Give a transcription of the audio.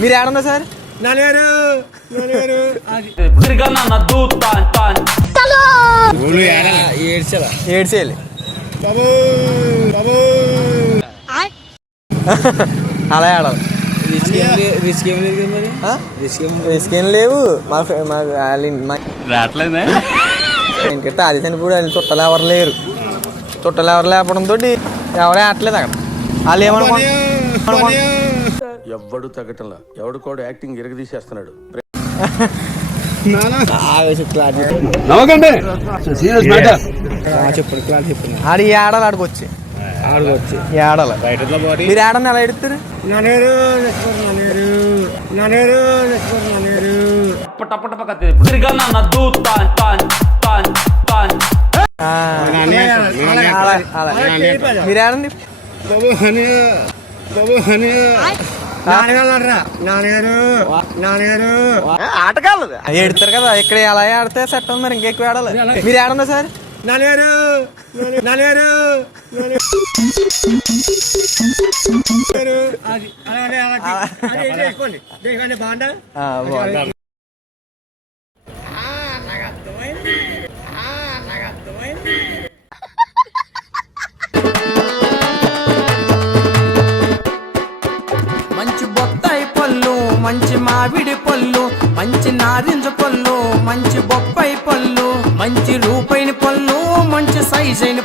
మీరు ఏడన్నా సార్ ఏడ్చేయాలి అలా ఆడాలి. రిస్క్ ఏం లేవు. ఇంకైతే అది చనిపోయి వాళ్ళు చుట్టాలు ఎవరు లేరు. చుట్టాలు ఎవరు లేపడంతో ఎవరే ఆడలేదు అక్కడ. వాళ్ళు ఏమనుకుంటారు, ఎవడు తగ్గటంలా ఎవడు కూడా యాక్టింగ్ ఇరగదీసేస్తున్నాడు. ఆడి ఆడాలి. ఆడుకొచ్చి ఆడాలి. మీరు ఆడని ఎలా ఎడుతారు? మీరు ఆడండి. ఆటగాళ్ళు ఎడతారు కదా. ఇక్కడ ఎలా ఆడితే సెట్ ఉంది. మరి ఇంకెక్కువ ఆడాలి. మీరు ఆడన్నా సార్? మంచి బొత్తాయి పళ్ళు, మంచి మామిడి పళ్ళు, మంచి నారింజ పళ్ళు, మంచి బొప్పాయి పళ్ళు, మంచి రూపాయి పళ్ళు, మంచి సైజు అయిన